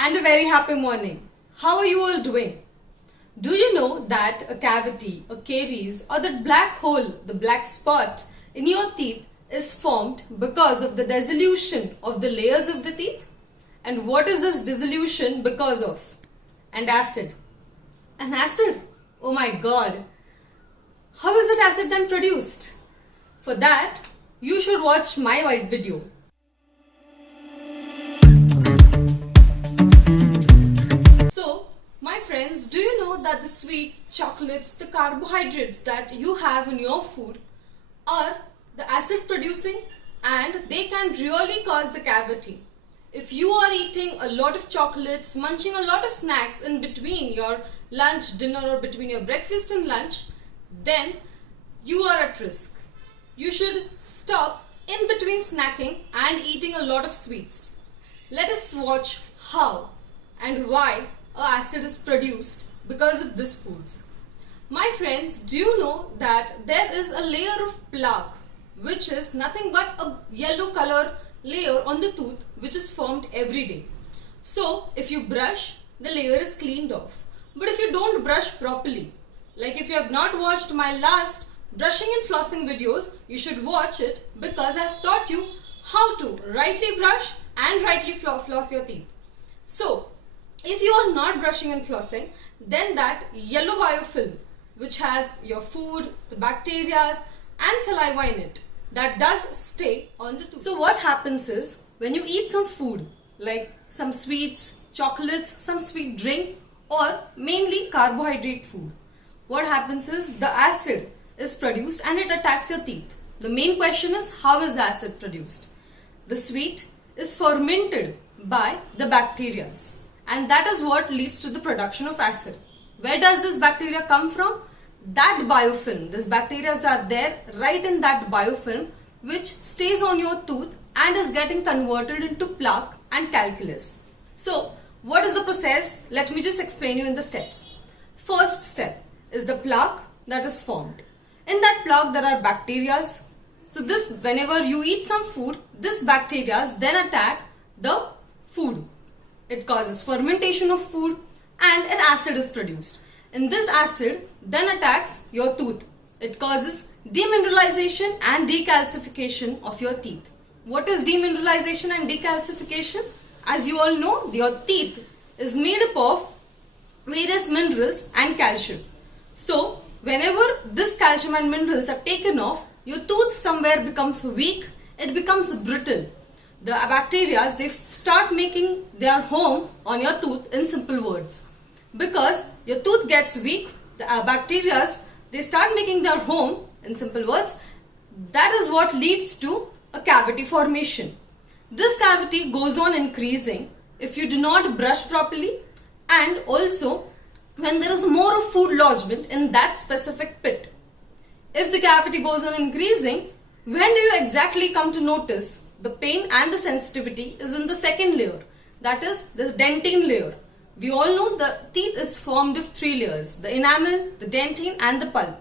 and a very happy morning. How are you all doing? Do you know that a cavity, a caries or the black hole, the black spot in your teeth is formed because of the dissolution of the layers of the teeth? And what is this dissolution because of? An acid. An acid? Oh my god. How is that acid then produced? For that, you should watch my white video. So, my friends, do you know that the sweet, chocolates, the carbohydrates that you have in your food are the acid producing and they can really cause the cavity. If you are eating a lot of chocolates, munching a lot of snacks in between your lunch, dinner or between your breakfast and lunch, then you are at risk. You should stop in between snacking and eating a lot of sweets. Let us watch how and why acid is produced because of these foods. My friends, do you know that there is a layer of plaque which is nothing but a yellow color layer on the tooth which is formed every day. So if you brush, the layer is cleaned off. But if you don't brush properly, like if you have not watched my last brushing and flossing videos, you should watch it because I have taught you how to rightly brush and rightly floss your teeth. So if you are not brushing and flossing, then that yellow biofilm which has your food, the bacteria and saliva in it, that does stay on the tooth. So what happens is when you eat some food like some sweets, chocolates, some sweet drink or mainly carbohydrate food, what happens is the acid is produced and it attacks your teeth. The main question is, how is the acid produced? The sweet is fermented by the bacteria and that is what leads to the production of acid. Where does this bacteria come from? That biofilm, these bacteria are there right in that biofilm which stays on your tooth and is getting converted into plaque and calculus. So what is the process? Let me just explain you in the steps. First step is the plaque that is formed. In that plaque there are bacteria. So this, whenever you eat some food, this bacteria then attack the food. It causes fermentation of food and an acid is produced. And this acid then attacks your tooth. It causes demineralization and decalcification of your teeth. What is demineralization and decalcification? As you all know, your teeth is made up of various minerals and calcium. So whenever this calcium and minerals are taken off, your tooth somewhere becomes weak, it becomes brittle. The bacteria, they start making their home on your tooth in simple words. Because your tooth gets weak, the bacteria, they start making their home in simple words. That is what leads to a cavity formation. This cavity goes on increasing if you do not brush properly and also when there is more of food lodgement in that specific pit. If the cavity goes on increasing, when do you exactly come to notice the pain and the sensitivity is in the second layer, that is the dentine layer. We all know the teeth is formed of three layers, the enamel, the dentine and the pulp.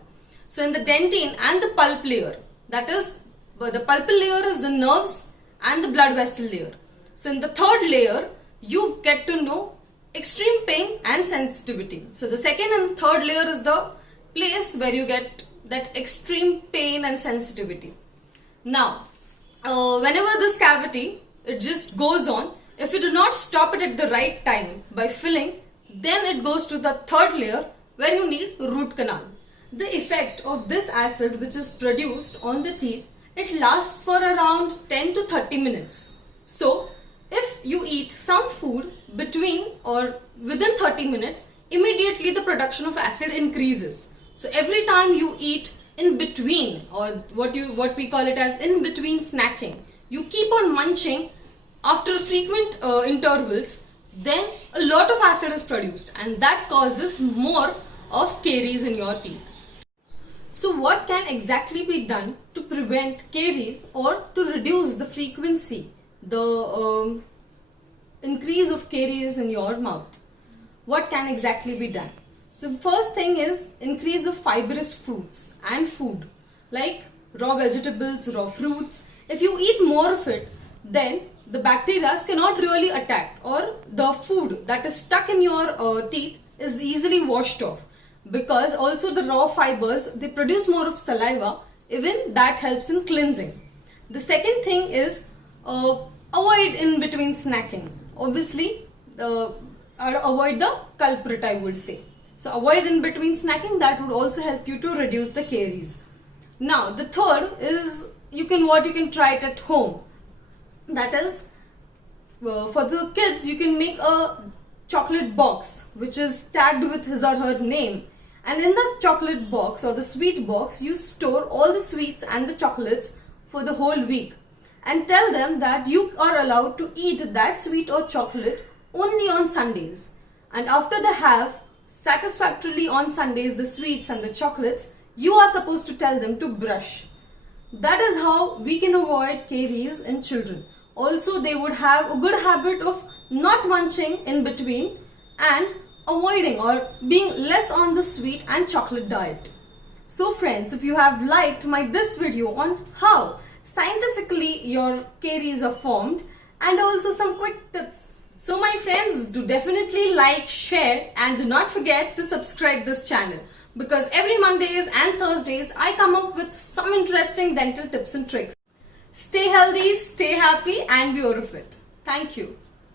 So in the dentine and the pulp layer, that is the pulpal layer is the nerves and the blood vessel layer. So in the third layer, you get to know extreme pain and sensitivity. So the second and third layer is the place where you get that extreme pain and sensitivity. Now, whenever this cavity, it just goes on, if you do not stop it at the right time by filling, then it goes to the third layer where you need root canal. The effect of this acid which is produced on the teeth, it lasts for around 10 to 30 minutes. So if you eat some food between or within 30 minutes, immediately the production of acid increases. So every time you eat in between, or what we call it as in between snacking, you keep on munching after frequent intervals, then a lot of acid is produced and that causes more of caries in your teeth. So what can exactly be done to prevent caries or to reduce the frequency, the increase of caries in your mouth? What can exactly be done? So first thing is increase of fibrous fruits and food like raw vegetables, raw fruits. If you eat more of it, then the bacteria cannot really attack, or the food that is stuck in your teeth is easily washed off, because also the raw fibers, they produce more of saliva, even that helps in cleansing. The second thing is avoid in between snacking. Obviously, avoid the culprit, I would say. So avoid in between snacking, that would also help you to reduce the caries. Now the third is you can try it at home. That is, for the kids, you can make a chocolate box which is tagged with his or her name, and in the chocolate box or the sweet box you store all the sweets and the chocolates for the whole week, and tell them that you are allowed to eat that sweet or chocolate only on Sundays, and after they have satisfactorily on Sundays the sweets and the chocolates, you are supposed to tell them to brush. That is how we can avoid caries in children. Also, they would have a good habit of not munching in between and avoiding or being less on the sweet and chocolate diet. So friends, if you have liked this video on how scientifically your caries are formed, and also some quick tips. So my friends, do definitely like, share, and do not forget to subscribe this channel, because every Mondays and Thursdays I come up with some interesting dental tips and tricks. Stay healthy, stay happy, and be fit. Thank you.